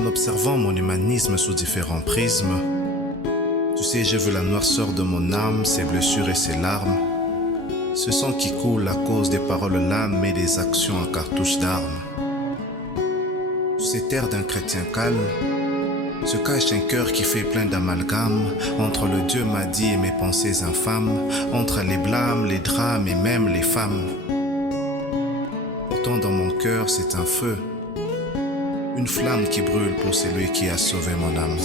En observant mon humanisme sous différents prismes, tu sais, j'ai vu la noirceur de mon âme, ses blessures et ses larmes. Ce sang qui coule à cause des paroles lames et des actions en cartouche d'armes. Tu sais, terre d'un chrétien calme, se cache un cœur qui fait plein d'amalgames entre le Dieu m'a dit et mes pensées infâmes, entre les blâmes, les drames et même les femmes. Pourtant dans mon cœur c'est un feu, une flamme qui brûle pour celui qui a sauvé mon âme.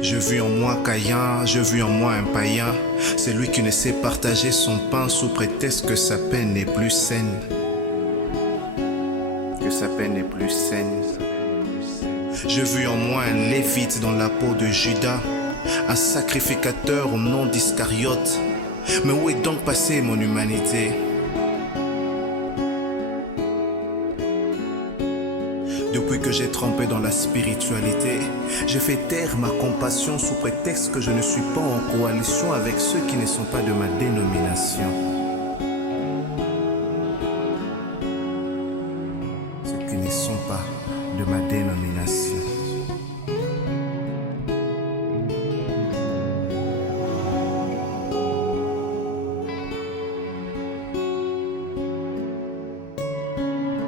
Je vis en moi Caïn, je vis en moi un païen, celui qui ne sait partager son pain sous prétexte que sa peine n'est plus saine. Je vis en moi un lévite dans la peau de Judas, un sacrificateur au nom d'Iscariote. Mais où est donc passée mon humanité? Depuis que j'ai trempé dans la spiritualité, j'ai fait taire ma compassion sous prétexte que je ne suis pas en coalition avec ceux qui ne sont pas de ma dénomination. Ceux qui ne sont pas de ma dénomination.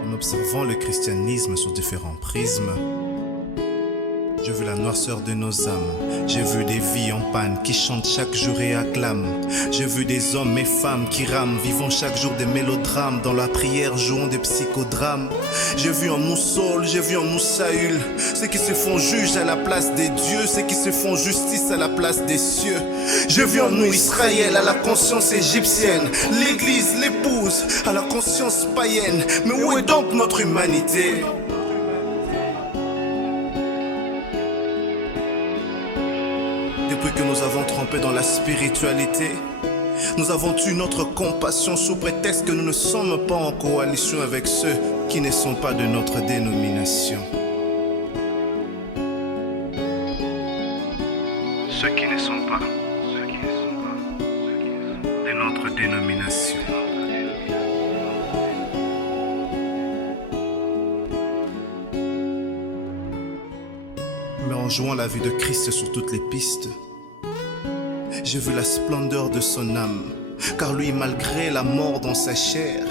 En observant le christianisme sous différents prismes, j'ai vu la noirceur de nos âmes. J'ai vu des vies en panne qui chantent chaque jour et acclament. J'ai vu des hommes et femmes qui rament, vivant chaque jour des mélodrames, dans la prière jouant des psychodrames. J'ai vu en nous Saul, j'ai vu en nous Saül, ceux qui se font juges à la place des dieux, ceux qui se font justice à la place des cieux. J'ai vu en nous Israël à la conscience égyptienne, l'église, l'épouse à la conscience païenne. Mais où est donc notre humanité? Depuis que nous avons trempé dans la spiritualité, nous avons eu notre compassion sous prétexte que nous ne sommes pas en coalition avec ceux qui ne sont pas de notre dénomination. Ceux qui ne sont pas de notre dénomination. Mais en jouant la vie de Christ sur toutes les pistes, j'ai vu la splendeur de son âme, car lui, malgré la mort dans sa chair,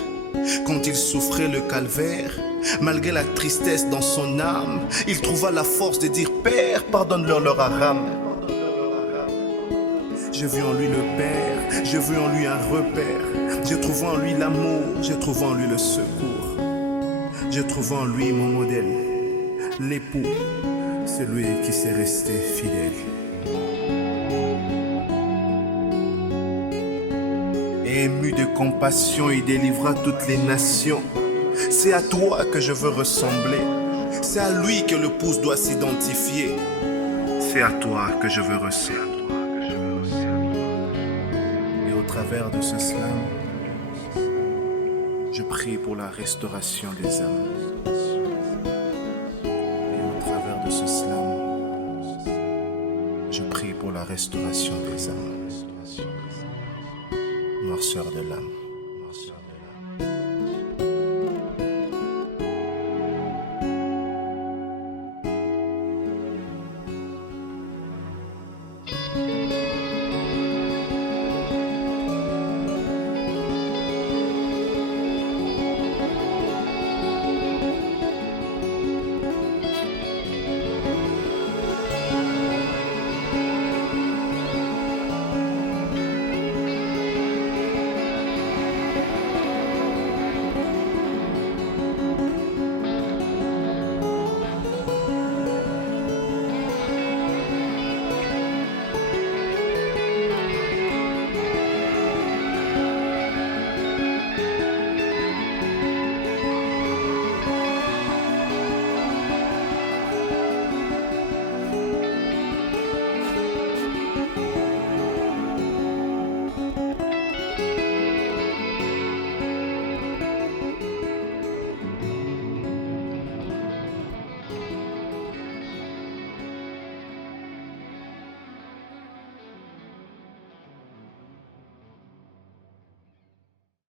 quand il souffrait le calvaire, malgré la tristesse dans son âme, il trouva la force de dire « Père, pardonne-leur leur haram ». J'ai vu en lui le Père, j'ai vu en lui un repère, j'ai trouvé en lui l'amour, j'ai trouvé en lui le secours, j'ai trouvé en lui mon modèle, l'époux, celui qui s'est resté fidèle. Et ému de compassion, il délivra toutes les nations. C'est à toi que je veux ressembler, c'est à lui que le pouce doit s'identifier. C'est à toi que je veux ressembler. Et au travers de ce slam, je prie pour la restauration des âmes. De ce slam, je prie pour la restauration des âmes, noirceur de l'âme.